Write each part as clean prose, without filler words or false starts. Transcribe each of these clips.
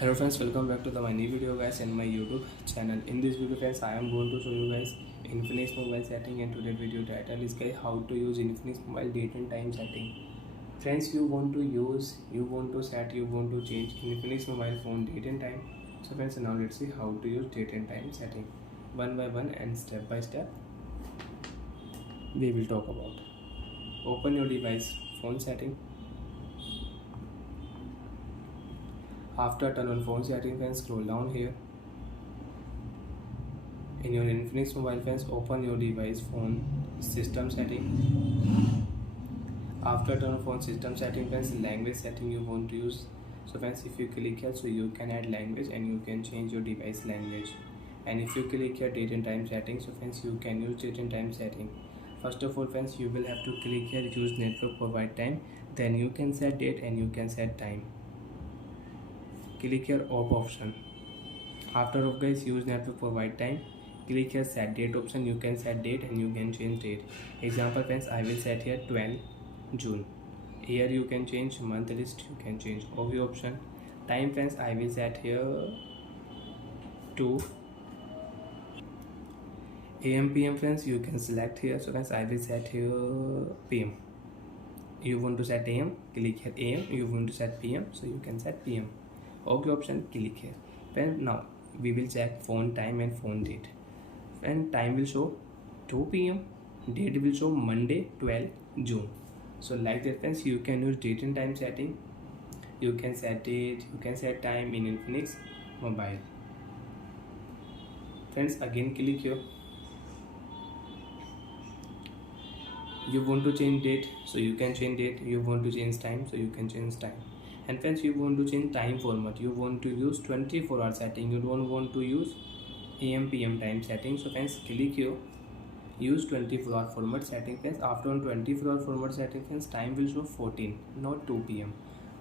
Hello friends, welcome back to my new video guys in my YouTube channel. In this video friends, I am going to show you guys Infinix mobile setting, and today's video title is guys how to use Infinix mobile date and time setting. Friends, you want to change Infinix mobile phone date and time. So friends, now let's see how to use date and time setting one by one and step by step. We will talk about. Open your device phone setting. After turn on phone setting, friends, scroll down here. In your Infinix mobile, friends, open your device phone system setting. After turn on phone system setting, friends, language setting you want to use. So friends, if you click here, so you can add language and you can change your device language. And if you click here date and time setting, so friends, you can use date and time setting. First of all friends, you will have to click here use network provide time, then you can set date and you can set time. Click here off option. After off guys, use network provide time, click here set date option. You can set date and you can change date. Example friends, I will set here 12 June. Here you can change month list, you can change OV option. Time friends, I will set here 2 AM PM friends, you can select here. So friends, I will set here PM. You want to set AM, click here AM. You want to set PM, so you can set PM. OK option, click here. Then now we will check phone time and phone date. And time will show 2 PM, date will show Monday 12 June. So like that friends, you can use date and time setting. You can set date, you can set time in Infinix mobile. Friends, again click here. You want to change date, so you can change date. You want to change time, so you can change time. And friends, you want to change time format, you want to use 24-hour setting, you don't want to use AM PM time setting. So friends, click here use 24-hour format setting. Friends, after on 24-hour format setting, friends, time will show 14, not 2 PM.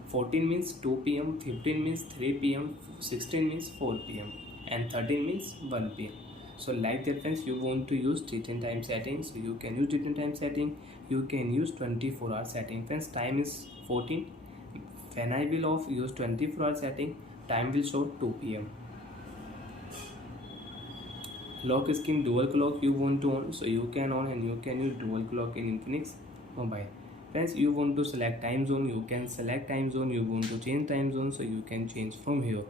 14 means 2 PM, 15 means 3 PM, 16 means 4 PM, and 13 means 1 PM. So like that friends, you want to use date and time setting, so you can use date and time setting. You can use 24-hour setting. Friends, time is 14. When I will off use 24-hour setting, time will show 2 PM. Lock scheme dual clock you want to on, so you can on and you can use dual clock in Infinix mobile. Friends, you want to select time zone, you can select time zone. You want to change time zone, so you can change from here.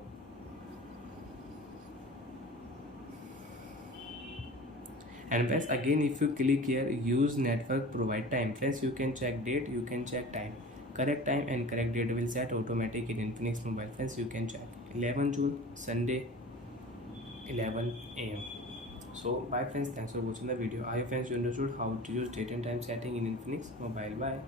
And friends, again if you click here use network provide time, friends, you can check date, you can check time. Correct time and correct date will set automatic in Infinix mobile. Friends, you can check 11 June Sunday 11 AM. So bye friends, thanks for watching the video. I hope friends you understood how to use date and time setting in Infinix mobile. Bye.